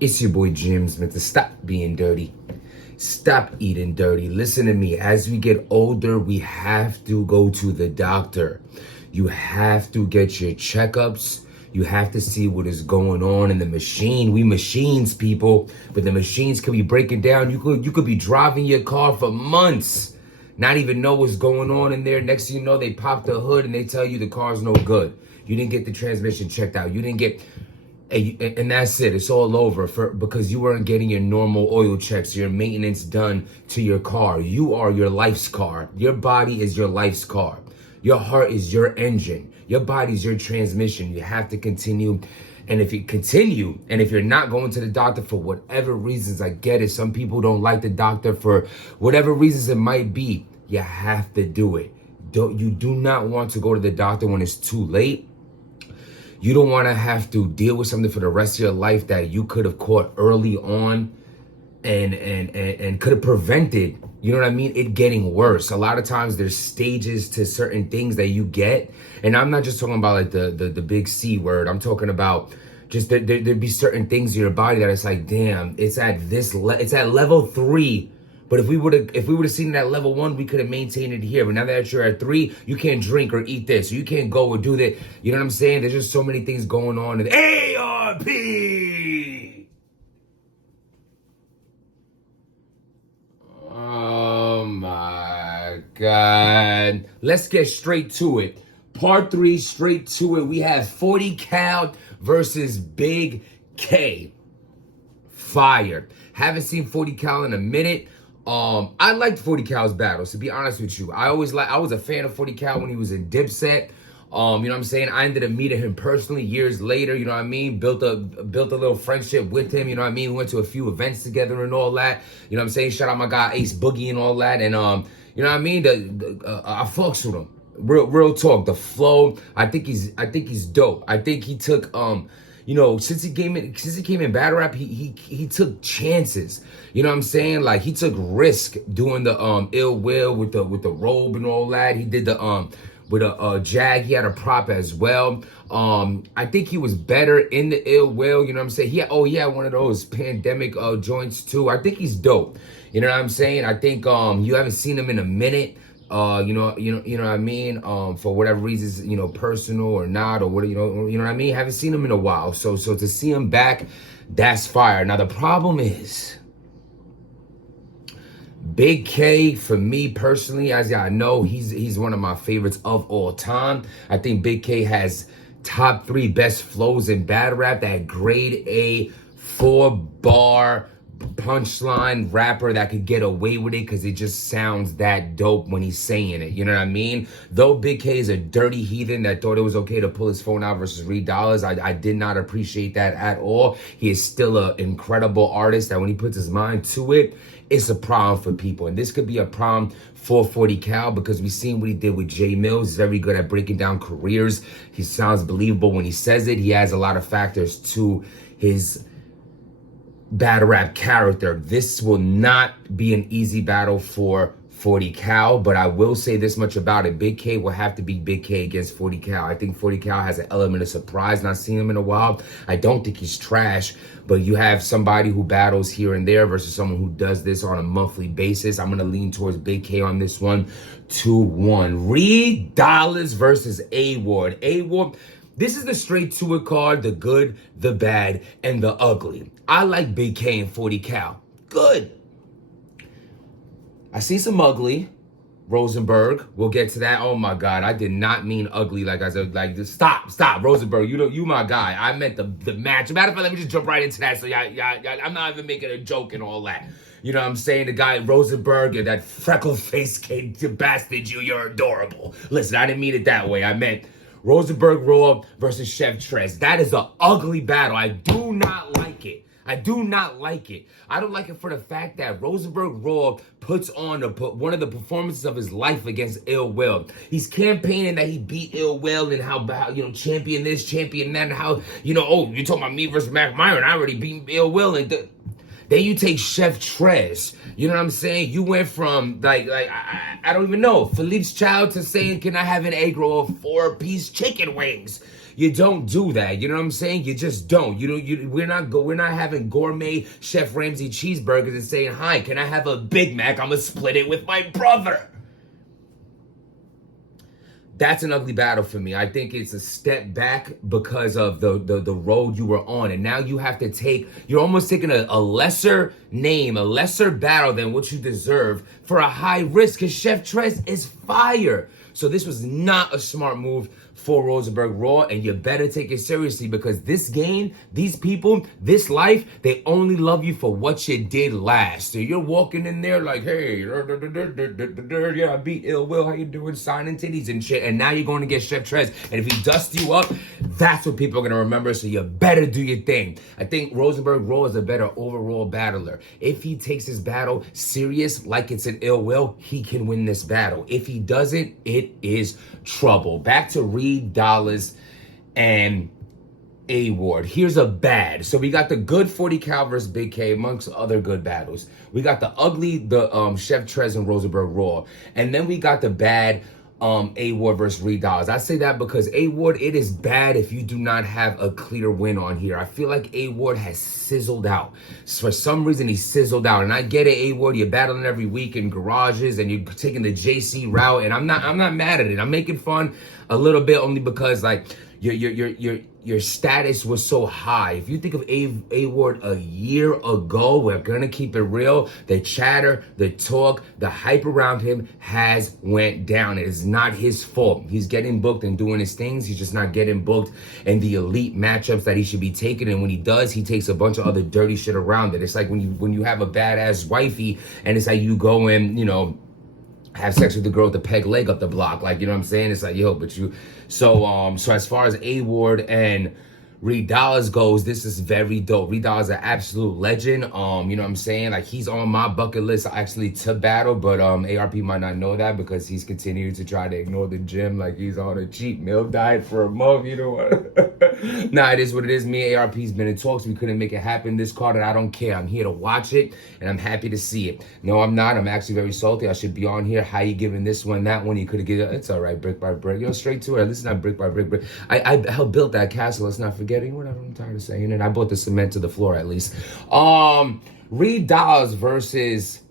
It's your boy Jim Smith. To stop being dirty. Stop eating dirty. Listen to me. As we get older, we have to go to the doctor. You have to get your checkups. You have to see what is going on in the machine. We machines, people, but the machines could be breaking down. You could be driving your car for months, not even know what's going on in there. Next thing you know, they pop the hood and they tell you the car's no good. You didn't get the transmission checked out. You didn't get, and that's it. It's all over because you weren't getting your normal oil checks, your maintenance done to your car. You are your life's car. Your body is your life's car. Your heart is your engine. Your body's your transmission. You have to continue. And if you continue, and if you're not going to the doctor for whatever reasons, I get it. Some people don't like the doctor for whatever reasons it might be. You have to do it. You do not want to go to the doctor when it's too late. You don't want to have to deal with something for the rest of your life that you could have caught early on and could have prevented, you know what I mean, it getting worse. A lot of times there's stages to certain things that you get. And I'm not just talking about like the big C word. I'm talking about just there'd be certain things in your body that it's like, damn, it's at it's at level 3. But if we would have seen it at level 1, we could have maintained it here. But now that you're at 3, you can't drink or eat this. Or you can't go or do that. You know what I'm saying? There's just so many things going on. And ARP! Oh my God. Let's get straight to it. Part 3, straight to it. We have 40 cal versus Big K. Fire. Haven't seen 40 cal in a minute. I liked 40 cal's battles, to be honest with you. I was a fan of 40 cal when he was in Dipset. You know what I'm saying? I ended up meeting him personally years later, you know what I mean? Built a little friendship with him, you know what I mean? We went to a few events together and all that. You know what I'm saying? Shout out my guy Ace Boogie and all that. And you know what I mean? I fucks with him. Real talk. The flow, I think he's dope. I think he took you know, since he came in battle rap, he took chances. You know what I'm saying? Like he took risk doing the Ill Will with the robe and all that. He did the with a Jag. He had a prop as well. I think he was better in the Ill Will. You know what I'm saying? He had one of those pandemic joints too. I think he's dope. You know what I'm saying? I think you haven't seen him in a minute. You know what I mean? For whatever reasons, you know, personal or not, or what, you know what I mean? Haven't seen him in a while. So to see him back, that's fire. Now the problem is, Big K, for me personally, as y'all know, he's one of my favorites of all time. I think Big K has top 3 best flows in battle rap. That grade A 4-bar punchline rapper that could get away with it because it just sounds that dope when he's saying it. You know what I mean? Though Big K is a dirty heathen that thought it was okay to pull his phone out versus read dollars, I did not appreciate that at all. He is still an incredible artist that when he puts his mind to it, it's a problem for people. And this could be a problem for 40 cal because we've seen what he did with Jay Mills. He's very good at breaking down careers. He sounds believable when he says it. He has a lot of factors to his battle rap character. This will not be an easy battle for 40 cal, but I will say this much about it. Big K will have to be Big K against 40 cal. I think 40 cal has an element of surprise. Not seen him in a while. I don't think he's trash, but you have somebody who battles here and there versus someone who does this on a monthly basis. I'm going to lean towards Big K on this one. 2-1. Reed Dollars versus A-Ward. A-Ward, this is the straight to it card, the good, the bad, and the ugly. I like Big K and 40 cal. Good. I see some ugly. Rosenberg, we'll get to that. Oh my God, I did not mean ugly. Like I said, like stop, Rosenberg. You my guy. I meant the match. Matter of fact, let me just jump right into that. So I'm not even making a joke and all that. You know what I'm saying? The guy Rosenberg and that freckle face kid bastard, you're adorable. Listen, I didn't mean it that way. I meant Rosenberg Raw versus Chef Trez. That is an ugly battle. I do not like it. I do not like it. I don't like it for the fact that Rosenberg Raw puts on one of the performances of his life against Ill Will. He's campaigning that he beat Ill Will and how you know, champion this, champion that, and how, you know, oh, you're talking about me versus Mac Myron. I already beat Ill Will. And then you take Chef Trez. You know what I'm saying? You went from, I don't even know, Philippe's Child to saying, can I have an egg roll of 4-piece chicken wings? You don't do that. You know what I'm saying? You just don't. We're not having gourmet Chef Ramsay cheeseburgers and saying, "Hi, can I have a Big Mac? I'm gonna split it with my brother." That's an ugly battle for me. I think it's a step back because of the road you were on. And now you have to you're almost taking a lesser name, a lesser battle than what you deserve for a high risk, because Chef Trez is fire. So this was not a smart move for Rosenberg Raw, and you better take it seriously, because this game, these people, this life, they only love you for what you did last. So you're walking in there like, "Hey, yeah, I beat Ill Will, how you doing? Signing titties and shit." And now you're going to get Chef Trez. And if he dusts you up, that's what people are going to remember. So you better do your thing. I think Rosenberg Raw is a better overall battler. If he takes his battle serious, like it's an Ill Will, he can win this battle. If he doesn't, it is trouble. Back to Reed Dollars and A Ward. Here's a bad. So we got the good 40 cal versus Big K amongst other good battles. We got the ugly, Chef Trez and Rosenberg Raw. And then we got the bad A Ward versus Reed Dollars. I say that because A Ward, it is bad if you do not have a clear win on here. I feel like A Ward has sizzled out. For some reason, he sizzled out. And I get it, A Ward, you're battling every week in garages and you're taking the JC route. And I'm not mad at it. I'm making fun a little bit only because like your status was so high. If you think of A Ward a year ago, we're gonna keep it real. The chatter, the talk, the hype around him has went down. It is not his fault. He's getting booked and doing his things. He's just not getting booked in the elite matchups that he should be taking. And when he does, he takes a bunch of other dirty shit around it. It's like when you have a badass wifey and it's like you go and, have sex with the girl with the peg leg up the block. Like, you know what I'm saying? It's like, yo, but you... So as far as A Ward and Reed Dollars goes, this is very dope. Reed Dollars is an absolute legend. You know what I'm saying? Like, he's on my bucket list actually to battle, but ARP might not know that because he's continuing to try to ignore the gym like he's on a cheat meal diet for a month, you know what? Nah, it is what it is. Me and ARP's been in talks. We couldn't make it happen this card, and I don't care. I'm here to watch it, and I'm happy to see it. No, I'm not. I'm actually very salty. I should be on here. How you giving this one, that one? You could have given it. It's all right, brick by brick. Yo, straight to it. Listen, not brick by brick. I helped build that castle. Let's not forget. Whatever, I'm tired of saying it. I brought the cement to the floor at least. Reed Dollars versus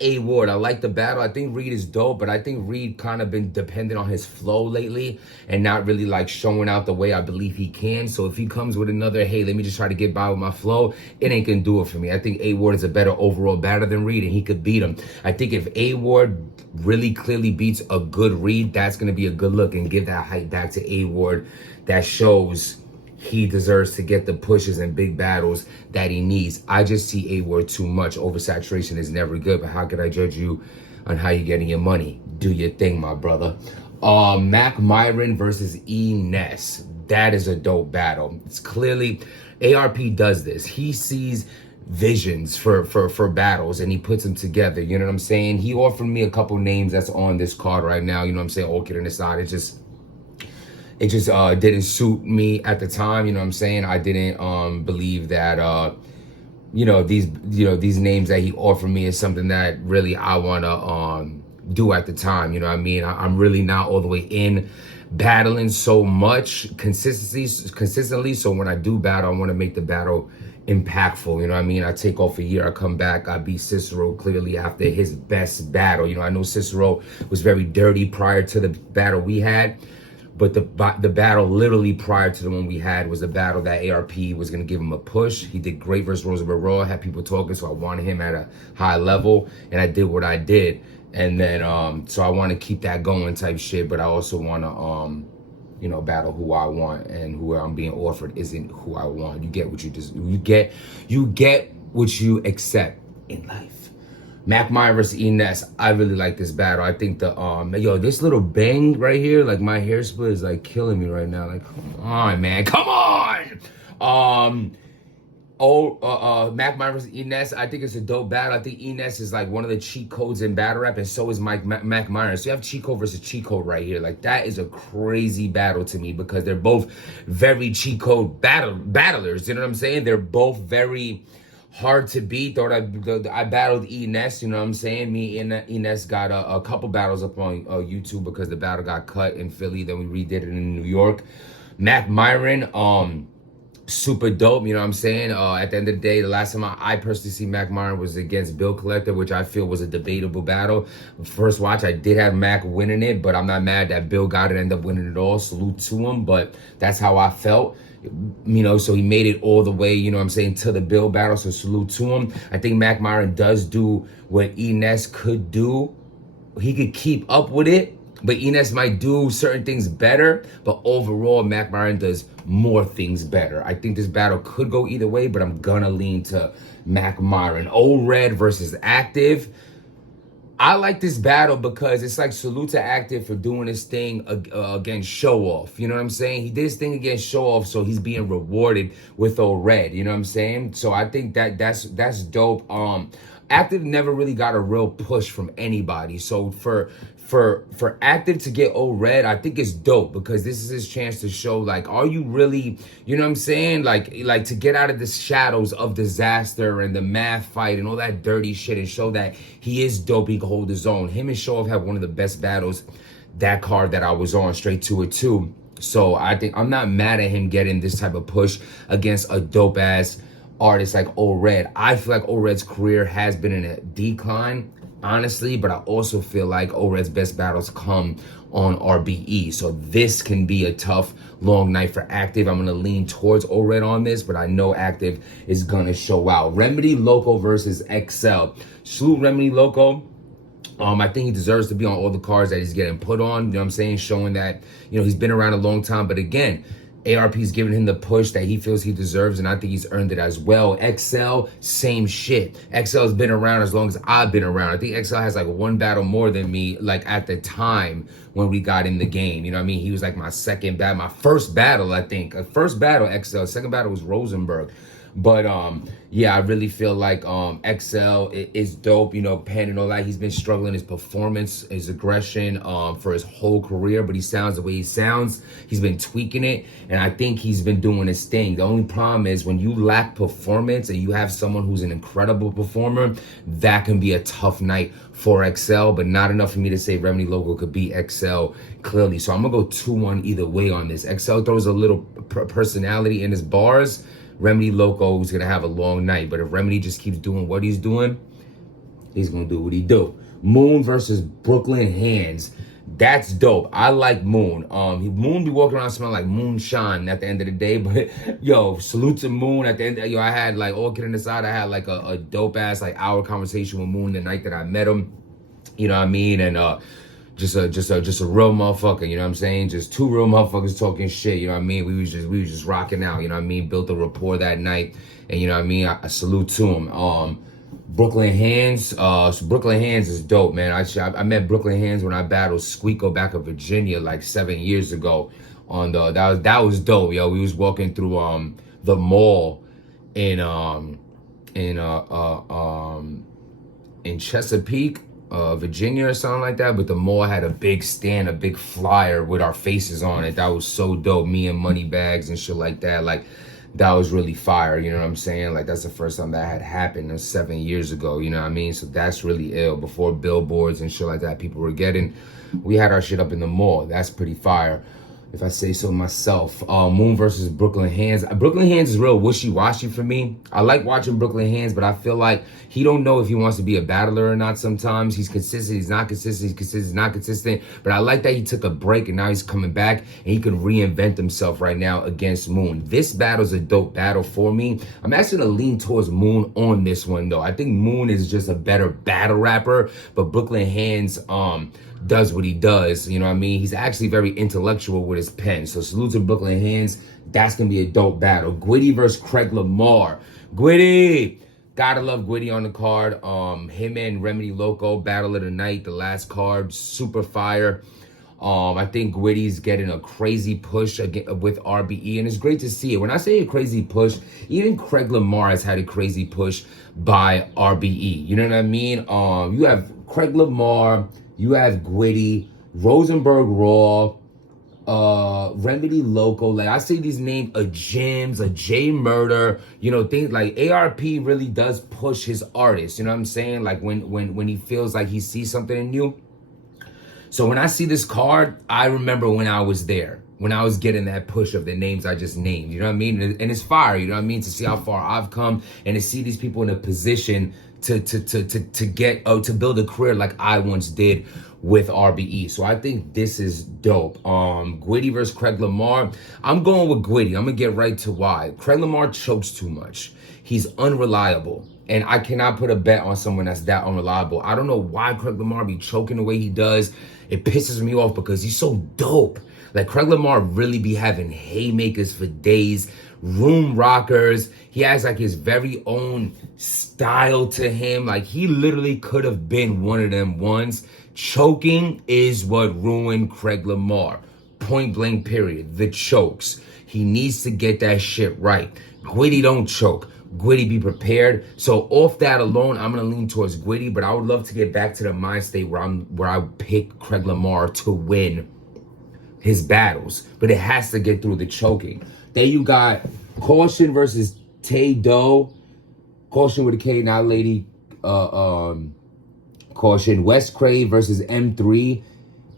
A Ward. I like the battle. I think Reed is dope, but I think Reed kind of been dependent on his flow lately and not really like showing out the way I believe he can. So if he comes with another, hey, let me just try to get by with my flow, it ain't gonna do it for me. I think A Ward is a better overall batter than Reed, and he could beat him. I think if A Ward really clearly beats a good Reed, that's gonna be a good look and give that hype back to A Ward. That shows he deserves to get the pushes and big battles that he needs. I just see A Ward too much. Oversaturation is never good, but how can I judge you on how you're getting your money? Do your thing, my brother. Mac Myron versus E Ness. That is a dope battle. It's clearly, ARP does this. He sees visions for battles and he puts them together. You know what I'm saying? He offered me a couple names that's on this card right now. You know what I'm saying? All kidding aside, it just didn't suit me at the time. You know what I'm saying? I didn't believe that these names that he offered me is something that really I want to do at the time. You know what I mean? I'm really not all the way in battling so much consistently. So when I do battle, I want to make the battle impactful. You know what I mean? I take off a year, I come back, I beat Cicero clearly after his best battle. You know, I know Cicero was very dirty prior to the battle we had, but the battle literally prior to the one we had was a battle that ARP was going to give him a push. He did great versus Rosenberg Raw, had people talking, so I wanted him at a high level, and I did what I did. And then, so I want to keep that going type shit, but I also want to, battle who I want, and who I'm being offered isn't who I want. You get what you get what you accept in life. Mac Myron versus Ines. I really like this battle. I think this little bang right here, like my hair split is like killing me right now. Like, come on, man, come on. Mac Myron versus Ines. I think it's a dope battle. I think Ines is like one of the cheat codes in battle rap, and so is Mac Myron. So you have cheat code versus cheat code right here. Like, that is a crazy battle to me because they're both very cheat code battlers. You know what I'm saying? They're both very hard to beat. I battled Ines, you know what I'm saying? Me and Ines got a couple battles up on YouTube because the battle got cut in Philly. Then we redid it in New York. Mac Myron, super dope, you know what I'm saying? At the end of the day, the last time I personally see Mac Myron was against Bill Collector, which I feel was a debatable battle. First watch, I did have Mac winning it, but I'm not mad that Bill got it, ended up winning it all. Salute to him, but that's how I felt. You know, so he made it all the way, you know what I'm saying, to the Bill battle, so salute to him. I think Mac Myron does do what Enes could do. He could keep up with it, but Enes might do certain things better. But overall, Mac Myron does more things better. I think this battle could go either way, but I'm gonna lean to Mac Myron. Old Red versus Active. I like this battle because it's like salute to Active for doing his thing against Show Off. You know what I'm saying? He did his thing against Show Off, so he's being rewarded with Old Red. You know what I'm saying? So I think that's dope. Active never really got a real push from anybody. So for Active to get Old Red, I think it's dope because this is his chance to show, like, are you really, you know what I'm saying? Like to get out of the shadows of disaster and the math fight and all that dirty shit and show that he is dope, he can hold his own. Him and Show Off have one of the best battles that card that I was on, straight to it too. So I think I'm not mad at him getting this type of push against a dope ass artist like Old Red. I feel like Old Red's career has been in a decline, honestly, but I also feel like Old Red's best battles come on RBE. So this can be a tough, long night for Active. I'm going to lean towards Old Red on this, but I know Active is going to show out. Remedy Loco versus XL. Salute Remedy Loco. I think he deserves to be on all the cards that he's getting put on, you know what I'm saying? Showing that, you know, he's been around a long time. But again, ARP's giving him the push that he feels he deserves, and I think he's earned it as well. XL, same shit. XL's been around as long as I've been around. I think XL has like one battle more than me, like at the time when we got in the game. You know what I mean? He was like my second battle, my first battle, I think. First battle, XL. Second battle was Rosenberg. But yeah, I really feel like XL is dope, you know, Penn and all that. He's been struggling his performance, his aggression for his whole career, but he sounds the way he sounds. He's been tweaking it, and I think he's been doing his thing. The only problem is when you lack performance and you have someone who's an incredible performer, that can be a tough night for XL, but not enough for me to say Remedy Loco could beat XL clearly. So I'm gonna go 2-1 either way on this. XL throws a little personality in his bars. Remedy Loco is going to have a long night. But if Remedy just keeps doing what he's doing, he's going to do what he do. Moon versus Brooklyn Hands. That's dope. I like Moon. Moon be walking around smelling like moonshine at the end of the day. But, yo, salute to Moon. At the end, yo, I had, like, all kidding aside, I had, like, a dope-ass, like, hour conversation with Moon the night that I met him. You know what I mean? And, just a real motherfucker, you know what I'm saying? Just two real motherfuckers talking shit, you know what I mean? We was just rocking out, you know what I mean? Built a rapport that night, and you know what I mean? I salute to him. Brooklyn Hands, so Brooklyn Hands is dope, man. I met Brooklyn Hands when I battled Squeako back in Virginia like 7 years ago. That was dope, yo. We was walking through the mall in Chesapeake, Virginia or something like that, but the mall had a big stand, a big flyer with our faces on it. That was so dope. Me and money bags and shit like that. Like, that was really fire, you know what I'm saying? Like, that's the first time that had happened. It was 7 years ago, you know what I mean? So that's really ill. Before billboards and shit like that people were getting, we had our shit up in the mall. That's pretty fire, if I say so myself. Moon versus Brooklyn Hands. Brooklyn Hands is real wishy-washy for me. I like watching Brooklyn Hands, but I feel like he don't know if he wants to be a battler or not sometimes. He's consistent, he's not consistent, he's consistent, he's not consistent. But I like that he took a break and now he's coming back and he can reinvent himself right now against Moon. This battle's a dope battle for me. I'm actually gonna lean towards Moon on this one though. I think Moon is just a better battle rapper, but Brooklyn Hands does what he does, you know what I mean? He's actually very intellectual with his pen. So salute to Brooklyn Hands. That's gonna be a dope battle. Gwitty versus Craig Lamar. Gwitty! Gotta love Gwitty on the card. Him and Remedy Loco, battle of the night, the last card, super fire. I think Gwitty's getting a crazy push with RBE, and it's great to see it. When I say a crazy push, even Craig Lamar has had a crazy push by RBE. You know what I mean? You have Craig Lamar, you have Gwitty, Rosenberg Raw, Remedy Loco. Like, I say these names, a Jims, a J Murder, you know, things like ARP really does push his artists. You know what I'm saying? Like when he feels like he sees something in you. So when I see this card, I remember when I was there. when I was getting that push of the names I just named. You know what I mean? And it's fire, you know what I mean? To see how far I've come and to see these people in a position to get to build a career like I once did with RBE. So I think this is dope. Gwitty versus Craig Lamar. I'm going with Gwitty. I'm gonna get right to why. Craig Lamar chokes too much. He's unreliable. And I cannot put a bet on someone that's that unreliable. I don't know why Craig Lamar be choking the way he does. It pisses me off because he's so dope. Like, Craig Lamar really be having haymakers for days, room rockers. He has like his very own style to him. Like, he literally could have been one of them ones. Choking is what ruined Craig Lamar. Point blank period. The chokes. He needs to get that shit right. Gwitty don't choke. Gwitty be prepared. So off that alone, I'm gonna lean towards Gwitty, but I would love to get back to the mind state where I pick Craig Lamar to win his battles, but it has to get through the choking. Then you got Caution versus Tay Doe. Caution with a K, not lady. Caution. Wes Crave versus M3.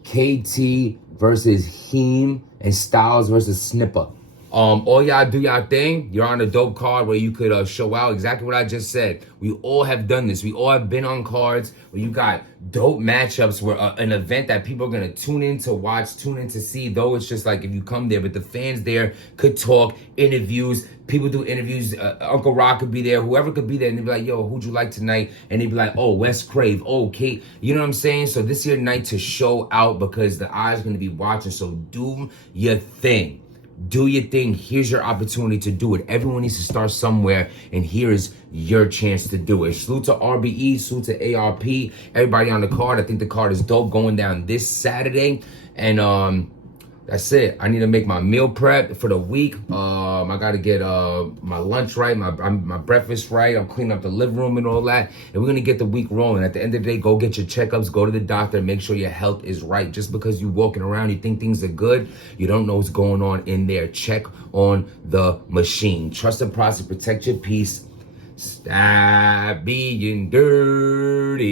KT versus Heem. And Styles versus Snipper. All y'all do y'all thing. You're on a dope card where you could show out exactly what I just said. We all have done this. We all have been on cards where you got dope matchups where an event that people are going to tune in to watch, tune in to see, though it's just like if you come there, but the fans there could talk, interviews, people do interviews, Uncle Rock could be there, whoever could be there, and they'd be like, yo, who'd you like tonight? And they'd be like, oh, Wes Crave, oh, Kate, you know what I'm saying? So this here night to show out because the eyes going to be watching, so do your thing. Do your thing. Here's your opportunity to do it. Everyone needs to start somewhere, and here is your chance to do it. Salute to RBE, salute to ARP, everybody on the card. I think the card is dope going down this Saturday. And that's it. I need to make my meal prep for the week. I got to get my lunch right, my breakfast right. I'm cleaning up the living room and all that. And we're going to get the week rolling. At the end of the day, go get your checkups. Go to the doctor. Make sure your health is right. Just because you're walking around, you think things are good, you don't know what's going on in there. Check on the machine. Trust the process. Protect your peace. Stop being dirty.